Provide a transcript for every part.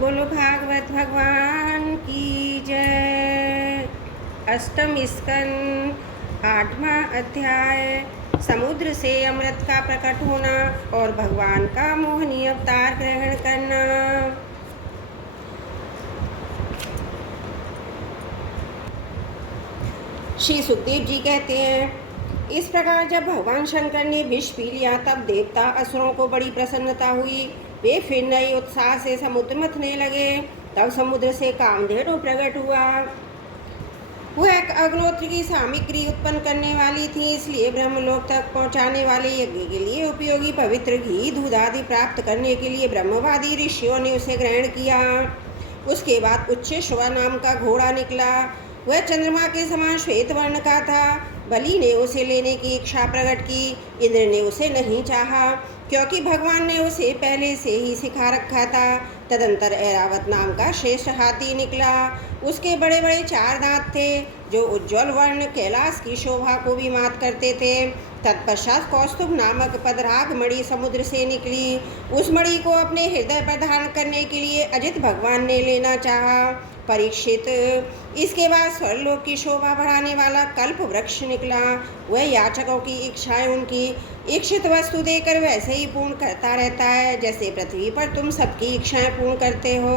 बोलो भागवत भगवान की जय। अष्टम स्कंद आठवां अध्याय। समुद्र से अमृत का प्रकट होना और भगवान का मोहनीय अवतार ग्रहण करना। श्री सुखदेव जी कहते हैं, इस प्रकार जब भगवान शंकर ने विष पी लिया तब देवता असुरों को बड़ी प्रसन्नता हुई। वे फिर नए उत्साह से समुद्र मथने लगे। तब समुद्र से कामधेनु प्रकट हुआ। वह एक अग्निहोत्र की सामग्री उत्पन्न करने वाली थी, इसलिए ब्रह्मलोक तक पहुंचाने वाले यज्ञ के लिए उपयोगी पवित्र घी दूध आदि प्राप्त करने के लिए ब्रह्मवादी ऋषियों ने उसे ग्रहण किया। उसके बाद उच्च श्रवा नाम का घोड़ा निकला। वह चंद्रमा के समान श्वेत वर्ण का था। बलि ने उसे लेने की इच्छा प्रकट की। इंद्र ने उसे नहीं चाहा, क्योंकि भगवान ने उसे पहले से ही सिखा रखा था। तदंतर ऐरावत नाम का श्रेष्ठ हाथी निकला। उसके बड़े बड़े 4 दांत थे, जो उज्ज्वल वर्ण कैलाश की शोभा को भी मात करते थे। तत्पश्चात कौस्तुभ नामक पदराग मणि समुद्र से निकली। उस मणि को अपने हृदय पर धारण करने के लिए अजित भगवान ने लेना चाहा। परीक्षित, इसके बाद स्वर्लोक की शोभा बढ़ाने वाला कल्प वृक्ष निकला। वह याचकों की इच्छाएं उनकी इच्छित वस्तु देकर वैसे ही पूर्ण करता रहता है, जैसे पृथ्वी पर तुम सबकी इच्छाएं पूर्ण करते हो।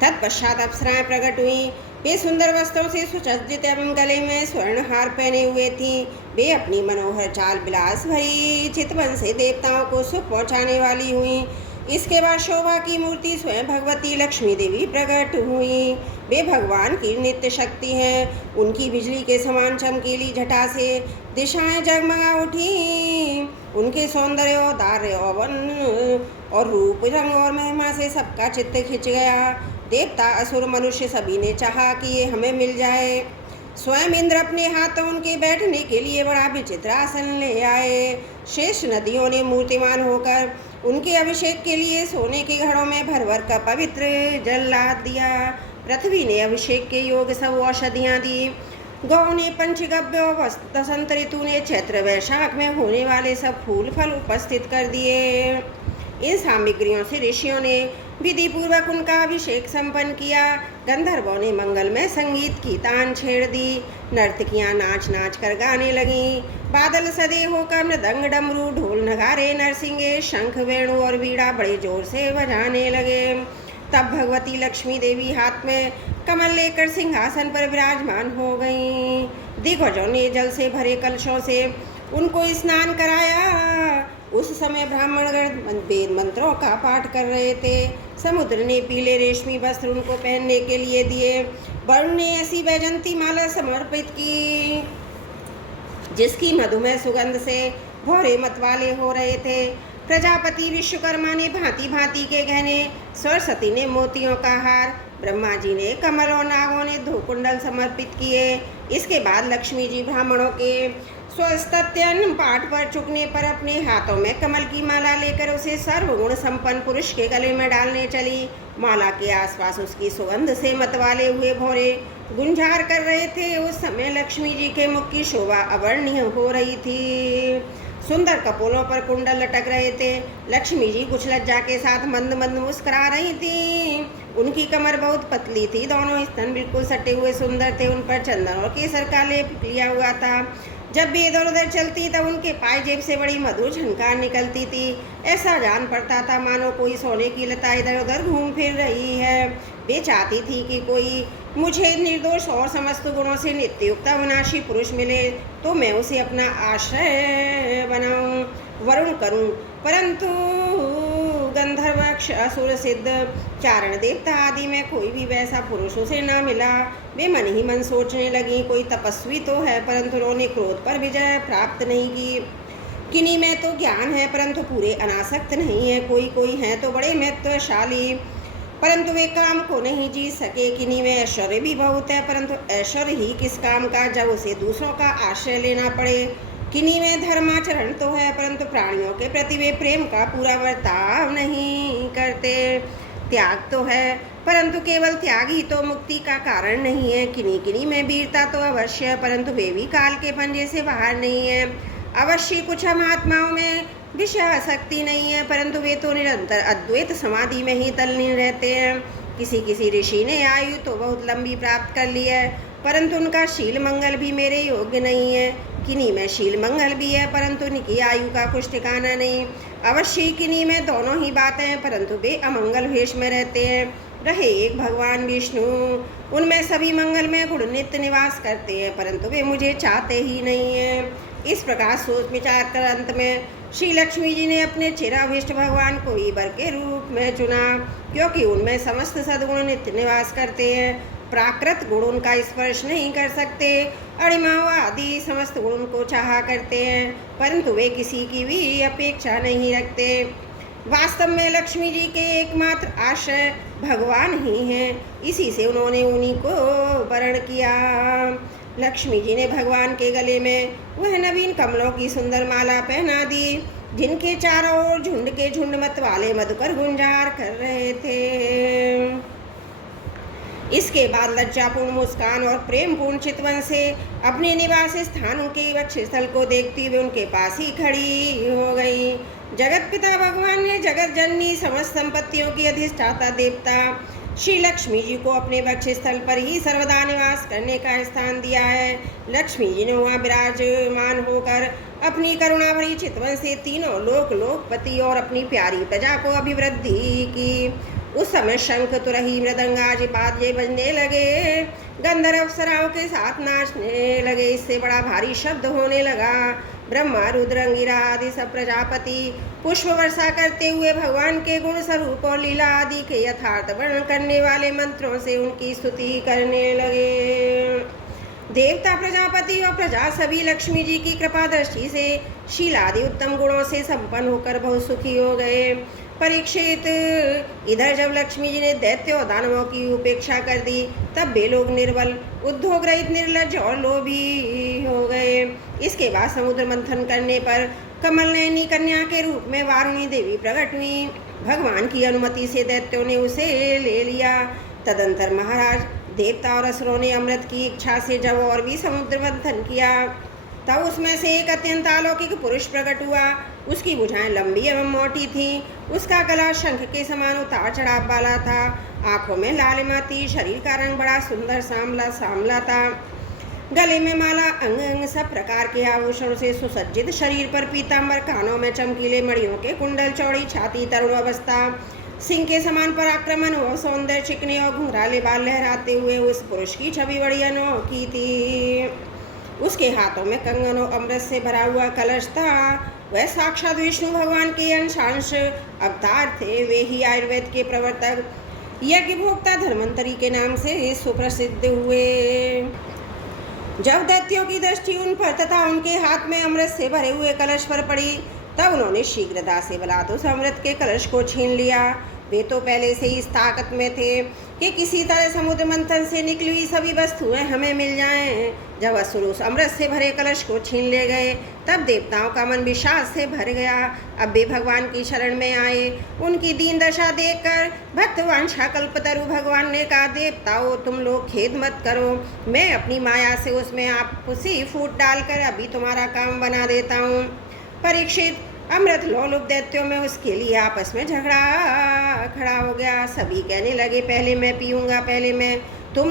तत्पश्चात अप्सराएं प्रकट हुई। वे सुंदर वस्त्रों से सुसज्जित एवं गले में स्वर्ण हार पहने हुए थी। वे अपनी मनोहर चाल विलास भरी चितवन से देवताओं को सुख पहुँचाने वाली हुई। इसके बाद शोभा की मूर्ति स्वयं भगवती लक्ष्मी देवी प्रकट हुई। वे भगवान की नित्य शक्ति हैं। उनकी बिजली के समान चमकीली जटा से दिशाएं जगमगा उठी। उनके सौंदर्य और दार्य और रूप रंग और महिमा से सबका चित्त खिंच गया। देवता असुर मनुष्य सभी ने चाहा कि ये हमें मिल जाए। स्वयं इंद्र अपने हाथों उनके बैठने के लिए बड़ा विचित्र आसन ले आए। शेष नदियों ने मूर्तिमान होकर उनके अभिषेक के लिए सोने के घड़ों में भर भर का पवित्र जल लाद दिया। पृथ्वी ने अभिषेक के योग सब औषधियाँ दी। गौ ने पंचगव्य और वसंत ऋतु ने चैत्र वैशाख में होने वाले सब फूल फल उपस्थित कर दिए। इन सामग्रियों से ऋषियों ने विधि पूर्वक उनका अभिषेक संपन्न किया। गंधर्वों ने मंगलमय संगीत की तान छेड़ दी। नर्तकियां नाच नाच कर गाने लगीं। बादल सदे होकर मृदंग डमरू ढोल नगारे नरसिंगे शंख वेणु और वीणा बड़े जोर से बजाने लगे। तब भगवती लक्ष्मी देवी हाथ में कमल लेकर सिंहासन पर विराजमान हो गईं। दिग्गजों ने जल से भरे कलशों से उनको स्नान कराया। उस समय ब्राह्मणगण वेद मंत्रों का पाठ कर रहे थे। समुद्र ने पीले रेशमी वस्त्र उनको पहनने के लिए दिए। वरुण ने ऐसी वैजंती माला समर्पित की जिसकी मधुमेह सुगंध से भौरे मतवाले हो रहे थे। प्रजापति विश्वकर्मा ने भांति भांति के गहने, सरस्वती ने मोतियों का हार, ब्रह्मा जी ने कमल और नागों ने धूकुंडल समर्पित किए। इसके बाद लक्ष्मी जी ब्राह्मणों के स्वस्तत्यन पाठ पर चुकने पर अपने हाथों में कमल की माला लेकर उसे सर्वगुण संपन्न पुरुष के गले में डालने चली। माला के आसपास उसकी सुगंध से मतवाले हुए भौरे गुंजार कर रहे थे। उस समय लक्ष्मी जी के मुख की शोभा अवर्णनीय हो रही थी। सुंदर कपोलों पर कुंडल लटक रहे थे। लक्ष्मी जी कुछ लज्जा के साथ मंद मंद मुस्कुरा रही थी। उनकी कमर बहुत पतली थी। दोनों स्तन बिल्कुल सटे हुए सुंदर थे। उन पर चंदन और केसर का लेप लिया हुआ था। जब भी इधर उधर चलती तब उनके पाय जेब से बड़ी मधुर झनकार निकलती थी। ऐसा जान पड़ता था मानो कोई सोने की लता इधर उधर घूम फिर रही है। वे चाहती थी कि कोई मुझे निर्दोष और समस्त गुणों से नित्ययुक्त अविनाशी पुरुष मिले तो मैं उसे अपना आश्रय बनाऊं, वरुण करूं। परंतु गंधर्व असुर सिद्ध चारण देवता आदि में कोई भी वैसा पुरुष उसे न मिला। वे मन ही मन सोचने लगी, कोई तपस्वी तो है परंतु उन्होंने क्रोध पर विजय प्राप्त नहीं की। किन्हीं में तो ज्ञान है परंतु पूरे अनासक्त नहीं है। कोई कोई है तो बड़े महत्वशाली परंतु वे काम को नहीं जीत सके। किन्हीं में ऐश्वर्य भी बहुत है परंतु ऐश्वर्य ही किस काम का जब उसे दूसरों का आश्रय लेना पड़े। किन्हीं में धर्माचरण तो है परंतु प्राणियों के प्रति वे प्रेम का पूरा बर्ताव नहीं करते। त्याग तो है परंतु केवल त्याग ही तो मुक्ति का कारण नहीं है। किन्हीं किन्हीं में वीरता तो अवश्य है परंतु वे भी काल के पंजे से बाहर नहीं है। अवश्य कुछ महात्माओं में विषय आसक्ति नहीं है, परंतु वे तो निरंतर अद्वैत समाधि में ही तल्लीन रहते हैं। किसी किसी ऋषि ने आयु तो बहुत लंबी प्राप्त कर ली है, परंतु उनका शील मंगल भी मेरे योग्य नहीं है। किन्हीं में शील मंगल भी है, परंतु उनकी आयु का कुछ ठिकाना नहीं। अवश्य किन्हीं में दोनों ही बातें हैं, परंतु वे अमंगल भेष में रहते हैं। रहे एक भगवान विष्णु, उनमें सभी मंगल में गुण नित्य निवास करते हैं, परंतु वे मुझे चाहते ही नहीं हैं। इस प्रकार सोच विचार कर अंत में श्री लक्ष्मी जी ने अपने चिराभीष्ट भगवान को ही वर के रूप में चुना, क्योंकि उनमें समस्त सद्गुण नित्य निवास करते हैं। प्राकृत गुण उनका स्पर्श नहीं कर सकते। अणिमाओ आदि समस्त गुण उनको चाहा करते हैं, परंतु वे किसी की भी अपेक्षा नहीं रखते। वास्तव में लक्ष्मी जी के एकमात्र आश्रय भगवान ही हैं, इसी से उन्होंने उन्हीं को वरण किया। लक्ष्मी जी ने भगवान के गले में वह नवीन कमलों की सुंदर माला पहना दी, जिनके चारों ओर झुंड के झुंड मत वाले मधुकर गुंजार कर रहे थे। इसके बाद लज्जापूर्ण मुस्कान और प्रेमपूर्ण चितवन से अपने निवास स्थान के वक्षस्थल को देखती हुए उनके पास ही खड़ी हो गई। जगत पिता भगवान ने जगत जननी समस्त संपत्तियों की अधिष्ठाता देवता श्री लक्ष्मी जी को अपने वक्षस्थल पर ही सर्वदा निवास करने का स्थान दिया है। लक्ष्मी जी ने वहाँ विराजमान होकर अपनी करुणा भरी चितवन से तीनों लोकपति और अपनी प्यारी प्रजा को अभिवृद्धि की। उस समय शंख तुरही मृदंग आदि बाजे बजने लगे, गंधर्व अप्सराओं के साथ नाचने लगे। इससे बड़ा भारी शब्द होने लगा। ब्रह्मा रुद्र अंगिरा आदि सब प्रजापति पुष्प वर्षा करते हुए भगवान के गुण स्वरूप और लीला आदि के यथार्थ वर्णन करने वाले मंत्रों से उनकी स्तुति करने लगे। देवता प्रजापति और प्रजा सभी लक्ष्मी जी की कृपा दृष्टि से शीलादि उत्तम गुणों से संपन्न होकर बहुत सुखी हो गए। परीक्षित, इधर जब लक्ष्मी जी ने दैत्य और दानवों की उपेक्षा कर दी, तब वे लोग निर्बल, उद्योग रहित, निर्लज्ज और लोभी हो गए। इसके बाद समुद्र मंथन करने पर कमल नयनी कन्या के रूप में वारुणी देवी प्रकट हुई। भगवान की अनुमति से दैत्यों ने उसे ले लिया। तदंतर महाराज, देवता और असुरों ने अमृत की इच्छा से जब और भी समुद्र मंथन किया, तब उसमें से एक अत्यंत अलौकिक पुरुष प्रकट हुआ। उसकी भुजाएं लंबी एवं मोटी थीं। उसका गला शंख के समान उतार चढ़ाव वाला था। आंखों में लालिमा थी। शरीर का रंग बड़ा सुंदर सांवला था। गले में माला, अंग अंग सब प्रकार के आभूषणों से सुसज्जित, शरीर पर पीताम्बर, कानों में चमकीले मणियों के कुंडल, चौड़ी छाती, तरुण अवस्था, सिंह के समान पराक्रमन और सौंदर्य, चिकने और घुंघराले बाल लहराते हुए उस पुरुष की छवि बड़ी अनोखी थी। उसके हाथों में कंगन और अमृत से भरा हुआ कलश था। वह साक्षात विष्णु भगवान के अंशांश अवतार थे। वे ही आयुर्वेद के प्रवर्तक, यज्ञ भोक्ता, धर्मंतरी के नाम से सुप्रसिद्ध हुए। जब दैत्यों की दृष्टि उन पर तथा उनके हाथ में अमृत से भरे हुए कलश पर पड़ी, तब उन्होंने शीघ्रता से बलात् उस अमृत के कलश को छीन लिया। वे तो पहले से ही इस ताकत में थे कि किसी तरह समुद्र मंथन से निकली हुई सभी वस्तुएं हमें मिल जाएं। जब असुर उस अमृत से भरे कलश को छीन ले गए, तब देवताओं का मन विषाद से भर गया। अब वे भगवान की शरण में आए। उनकी दीन दशा देखकर भक्तवांछा कल्पतरु भगवान ने कहा, देवताओं, तुम लोग खेद मत करो, मैं अपनी माया से उसमें आपसी फूट डालकर अभी तुम्हारा काम बना देता हूँ। परीक्षित, अमृत लोलुप दैत्यों में उसके लिए आपस में झगड़ा खड़ा हो गया। सभी कहने लगे, पहले मैं पीऊँगा, पहले मैं, तुम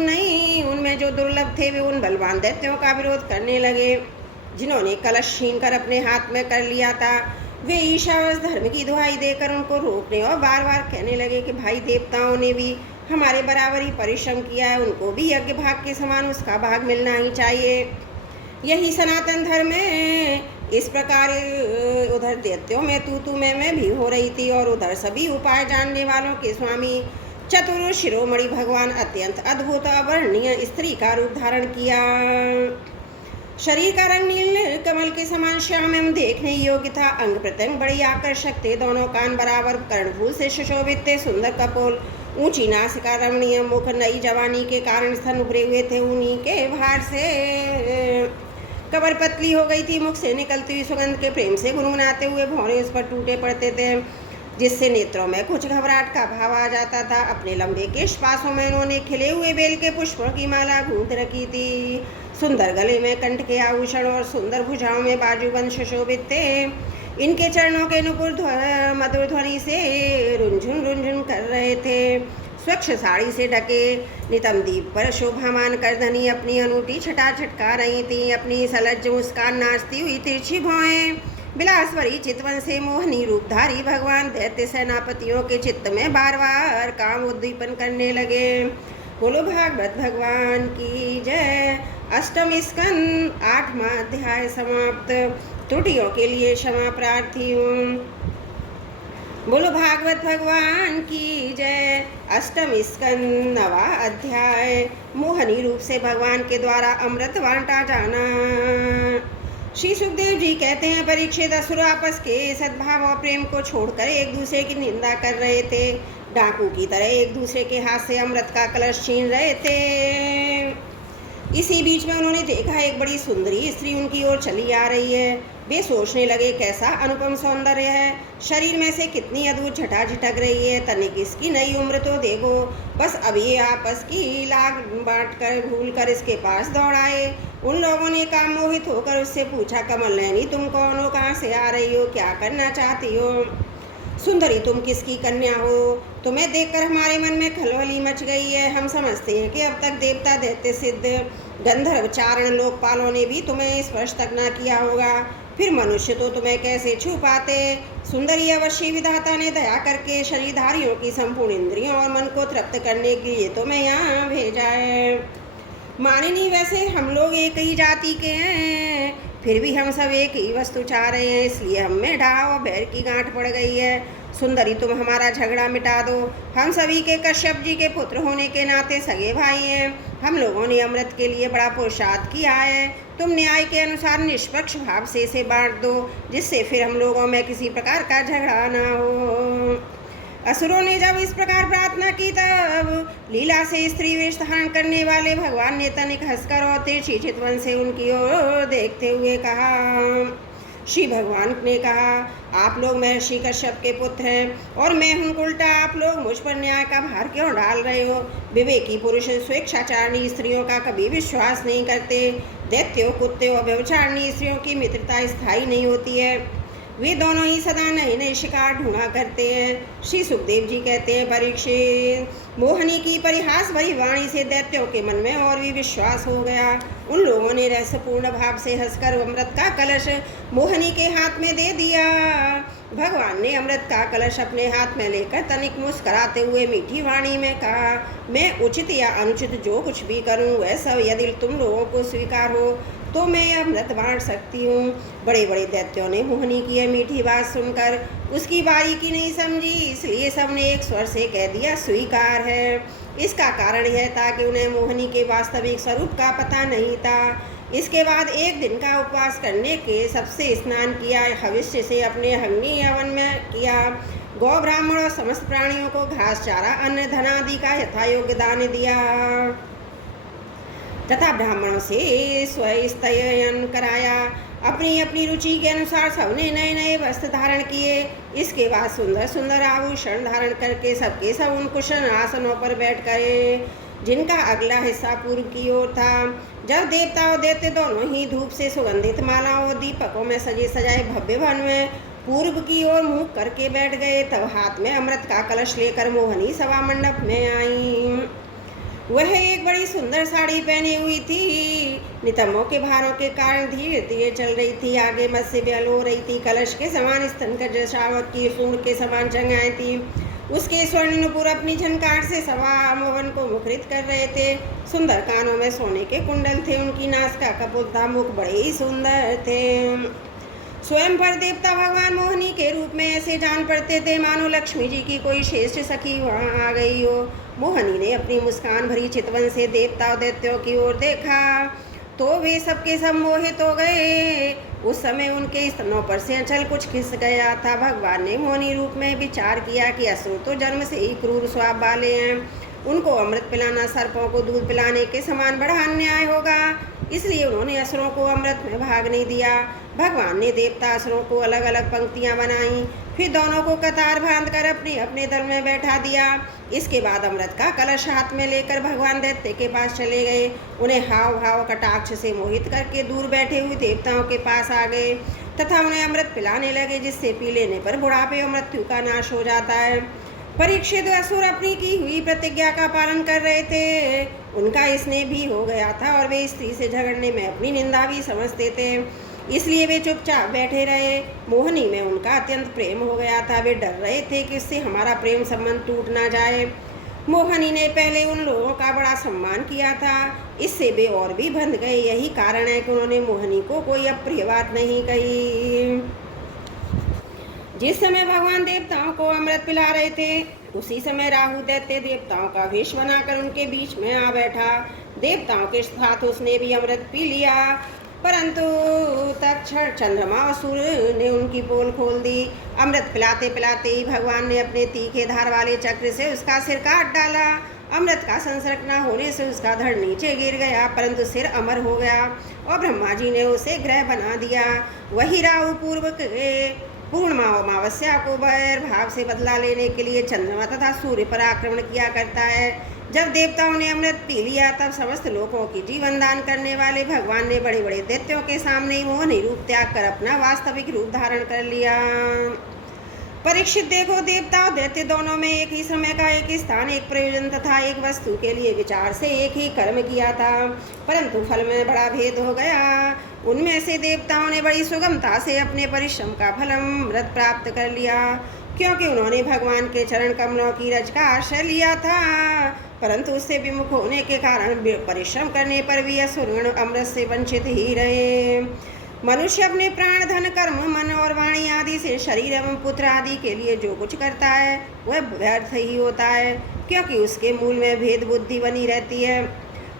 नहीं। उनमें जो दुर्लभ थे वे उन बलवान दैत्यों का विरोध करने लगे, जिन्होंने कलश छीन कर अपने हाथ में कर लिया था। वे ईशावश धर्म की दुहाई देकर उनको रोकने और बार बार कहने लगे कि भाई, देवताओं ने भी हमारे बराबर ही परिश्रम किया है, उनको भी यज्ञ भाग के समान उसका भाग मिलना ही चाहिए। यही सनातन धर्म है। इस प्रकार उधर दैत्यों में तू मैं भी हो रही थी, और उधर सभी उपाय जानने वालों के स्वामी चतुर शिरोमणि भगवान अत्यंत अद्भुत अवर्णनीय स्त्री का रूप धारण किया। शरीर का रंग नील कमल के समान श्याम एवं देखने योग्य था। अंग प्रत्यंग बड़ी आकर्षक थे। दोनों कान बराबर कर्णभूष से सुशोभित थे। सुंदर कपोल, ऊंची नासिका, रमणीय मुख, नई जवानी के कारण स्तन उभरे हुए थे। उन्हीं के भार से कमर पतली हो गई थी। मुख से निकलती हुई सुगंध के प्रेम से गुनगुनाते हुए भौरे उस पर टूटे पड़ते थे, जिससे नेत्रों में कुछ घबराहट का भाव आ जाता था। अपने लंबे केश पासों में उन्होंने खिले हुए बेल के पुष्पों की माला गूंथ रखी थी। सुंदर गले में कंठ के आभूषण और सुंदर भुजाओं में बाजूबंद सुशोभित थे। इनके चरणों के नुपुर मधुर ध्वनि से रुंझुन रुंझुन कर रहे थे। स्वच्छ साड़ी से ढके नितम दीप पर शोभामान करधनी अपनी अनूठी छटा छटका रही थी। अपनी सलज्ज मुस्कान नाचती हुई तिरछी भौएं बिलासवरी चितवन से मोहनी रूपधारी भगवान दैत्य सेनापतियों के चित्त में बार बार काम उद्दीपन करने लगे। बोलो भागवत भगवान की जय। अष्टम स्कंद 8वां अध्याय समाप्त। त्रुटियों के लिए क्षमा प्रार्थी हूँ। बोलो भागवत भगवान की जय। अष्टम स्कंद 9वां अध्याय। मोहनी रूप से भगवान के द्वारा अमृत बांटा जाना। श्री सुखदेव जी कहते हैं, परीक्षित असुर आपस के सद्भाव और प्रेम को छोड़कर एक दूसरे की निंदा कर रहे थे। डाकू की तरह एक दूसरे के हाथ से अमृत का कलश छीन रहे थे। इसी बीच में उन्होंने देखा एक बड़ी सुंदरी स्त्री उनकी ओर चली आ रही है। वे सोचने लगे, कैसा अनुपम सौंदर्य है, शरीर में से कितनी अद्भुत छटा झटक रही है। तनिक इसकी नई उम्र तो देखो। बस अब ये आपस की लाग बांट कर भूल कर इसके पास दौड़ आए। उन लोगों ने काम मोहित होकर उससे पूछा, कमल नैनी तुम कौन हो, कहाँ से आ रही हो, क्या करना चाहती हो? सुंदरी तुम किसकी कन्या हो? तुम्हें देखकर हमारे मन में खलबली मच गई है। हम समझते हैं कि अब तक देवता दैत्य सिद्ध गंधर्व चारण लोकपालों ने भी तुम्हें स्पर्श तक न किया होगा, फिर मनुष्य तो तुम्हें कैसे छू पाते? सुंदरी अवश्य विधाता ने दया करके शरीरधारियों की संपूर्ण इंद्रियों और मन को तृप्त करने के लिए तुम्हें यहाँ भेजा है। मानिनी, वैसे हम लोग एक ही जाति के हैं, फिर भी हम सब एक ही वस्तु चाह रहे हैं, इसलिए हम में ढाव और बैर की गांठ पड़ गई है। सुंदरी तुम हमारा झगड़ा मिटा दो। हम सभी के कश्यप जी के पुत्र होने के नाते सगे भाई हैं। हम लोगों ने अमृत के लिए बड़ा पुरुषार्थ किया है। तुम न्याय के अनुसार निष्पक्ष भाव से इसे बांट दो, जिससे फिर हम लोगों में किसी प्रकार का झगड़ा ना हो। असुरों ने जब इस प्रकार प्रार्थना की तब लीला से स्त्री वेश धारण करने वाले भगवान ने तनिक हंसकर और तिरछी चितवन से उनकी ओर देखते हुए कहा। श्री भगवान ने कहा, आप लोग महर्षि कश्यप के पुत्र हैं और मैं हूँ उल्टा। आप लोग मुझ पर न्याय का भार क्यों डाल रहे हो? विवेकी पुरुष स्वेच्छाचारिणी स्त्रियों का कभी विश्वास नहीं करते। दैत्यों, कुत्ते और व्यभिचारिणी स्त्रियों की मित्रता स्थायी नहीं होती है। वे दोनों ही सदा नए नए शिकार ढूंढा करते हैं। श्री सुखदेव जी कहते हैं, परीक्षित, मोहनी की परिहास भरी वाणी से दैत्यों के मन में और भी विश्वास हो गया। उन लोगों ने रहस्यपूर्ण भाव से हंसकर अमृत का कलश मोहनी के हाथ में दे दिया। भगवान ने अमृत का कलश अपने हाथ में लेकर तनिक मुस्कराते हुए मीठी वाणी में कहा, मैं उचित या अनुचित जो कुछ भी करूं वह सब यदि तुम लोगों को स्वीकार हो तो मैं अमृत बांट सकती हूँ। बड़े बड़े दैत्यों ने मोहनी की यह मीठी बात सुनकर उसकी बारीकी नहीं समझी, इसलिए सबने एक स्वर से कह दिया, स्वीकार है। इसका कारण यह था कि उन्हें मोहनी के वास्तविक स्वरूप का पता नहीं था। इसके बाद एक दिन का उपवास करने के सबसे स्नान किया, भविष्य से अपने अग्नि हवन में किया। गौ ब्राह्मण और समस्त प्राणियों को घास चारा अन्न धन आदि का यथायोग्य दान दिया तथा ब्राह्मणों से स्वस्तयन कराया। अपनी अपनी रुचि के अनुसार सबने नए नए वस्त्र धारण किए। इसके बाद सुंदर सुंदर आभूषण धारण करके सबके सब उन कुशन आसनों पर बैठ गए जिनका अगला हिस्सा पूर्व की ओर था। जब देवता और दैत्य दोनों ही धूप से सुगंधित मालाओं और दीपकों में सजे सजाए भव्य भवन में पूर्व की ओर मुँह करके बैठ गए, तब हाथ में अमृत का कलश लेकर मोहनी सभा मंडप में आई। वह एक बड़ी सुंदर साड़ी पहनी हुई थी, नितंबों के भारों के कारण धीरे धीरे चल रही थी, आगे मत से ब्याल हो रही थी। कलश के समान स्तन कर जशावत की सूंड के समान जंघाएं थी। उसके स्वर्ण नुपुर अपनी झनकार से सभा मोहन को मुखरित कर रहे थे। सुंदर कानों में सोने के कुंडल थे, उनकी नासिका कपोल था, मुख बड़े ही सुंदर थे। स्वयं पर देवता भगवान मोहनी के रूप में ऐसे जान पड़ते थे मानो लक्ष्मी जी की कोई श्रेष्ठ सखी वहाँ आ गई हो। मोहनी ने अपनी मुस्कान भरी चितवन से देवता और दैत्यों की ओर देखा तो वे सबके सब मोहित हो गए। उस समय उनके स्तनों पर से अंचल कुछ खिस गया था। भगवान ने मोहनी रूप में विचार किया कि असुर तो जन्म से ही क्रूर स्वभाव वाले हैं, उनको अमृत पिलाना सर्पों को दूध पिलाने के समान बड़ा अन्याय होगा, इसलिए उन्होंने असुरों को अमृत में भाग नहीं दिया। भगवान ने देवता असुरों को अलग अलग पंक्तियां बनाई, फिर दोनों को कतार बांधकर अपने अपने दल में बैठा दिया। इसके बाद अमृत का कलश हाथ में लेकर भगवान दैत्य के पास चले गए। उन्हें हाव भाव कटाक्ष से मोहित करके दूर बैठे हुए देवताओं के पास आ गए। तथा उन्हें अमृत पिलाने लगे, जिससे पी लेने पर बुढ़ापे और मृत्यु का नाश हो जाता है। परीक्षित असुर अपनी की हुई प्रतिज्ञा का पालन कर रहे थे। उनका स्नेह भी हो गया था और वे स्त्री से झगड़ने में अपनी निंदा भी समझते थे, इसलिए वे चुपचाप बैठे रहे। मोहिनी में उनका अत्यंत प्रेम हो गया था। वे डर रहे थे कि उससे हमारा प्रेम संबंध टूट ना जाए। मोहिनी ने पहले उन लोगों का बड़ा सम्मान किया था, इससे वे और भी बंध गए। यही कारण है कि उन्होंने मोहिनी को कोई अप्रिय बात नहीं कही। जिस समय भगवान देवताओं को अमृत पिला रहे थे, उसी समय राहु दैत्य देवताओं का वेश बनाकर उनके बीच में आ बैठा। देवताओं के साथ उसने भी अमृत पी लिया, परंतु तत्क्षण चंद्रमा और सूर्य ने उनकी पोल खोल दी। अमृत पिलाते पिलाते ही भगवान ने अपने तीखे धार वाले चक्र से उसका सिर काट डाला। अमृत का संसर्ग न होने से उसका धड़ नीचे गिर गया, परंतु सिर अमर हो गया और ब्रह्मा जी ने उसे ग्रह बना दिया। वही राहु पूर्णिमा और अमावस्या को बैर भाव से बदला लेने के लिए चंद्रमा तथा सूर्य पर आक्रमण किया करता है। जब देवताओं ने अमृत पी लिया, तब समस्त लोगों की जीवन दान करने वाले भगवान ने बड़े बड़े दैत्यों के सामने मोहिनी रूप त्याग कर अपना वास्तविक रूप धारण कर लिया। परीक्षित देखो, देवता और दैत्य दोनों में एक ही समय का एक ही स्थान, एक प्रयोजन तथा एक वस्तु के लिए विचार से एक ही कर्म किया था, परंतु फल में बड़ा भेद हो गया। उनमें से देवताओं ने बड़ी सुगमता से अपने परिश्रम का फल अमृत प्राप्त कर लिया, क्योंकि उन्होंने भगवान के चरण कमलों की रज का आश्रय लिया था, परंतु उससे विमुख होने के कारण परिश्रम करने पर भी असुरगण अमृत से वंचित ही रहे। मनुष्य अपने प्राण, धन, कर्म, मन और वाणी आदि से शरीर एवं पुत्र आदि के लिए जो कुछ करता है वह व्यर्थ ही होता है, क्योंकि उसके मूल में भेद बुद्धि बनी रहती है।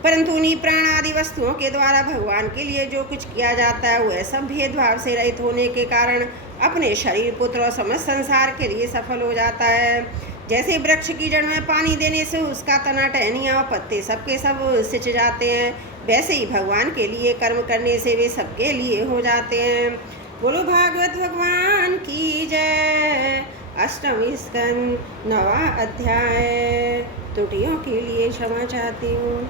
परंतु उन्हीं प्राण आदि वस्तुओं के द्वारा भगवान के लिए जो कुछ किया जाता है वह सब भेदभाव से रहित होने के कारण अपने शरीर, पुत्र और समस्त संसार के लिए सफल हो जाता है। जैसे वृक्ष की जड़ में पानी देने से उसका तना, टहनियाँ और पत्ते सबके सब सिंच जाते हैं, वैसे ही भगवान के लिए कर्म करने से वे सबके लिए हो जाते हैं। बोलो भागवत भगवान की जय। अष्टमी स्कंद 9वां अध्याय। त्रुटियों के लिए क्षमा चाहती हूँ।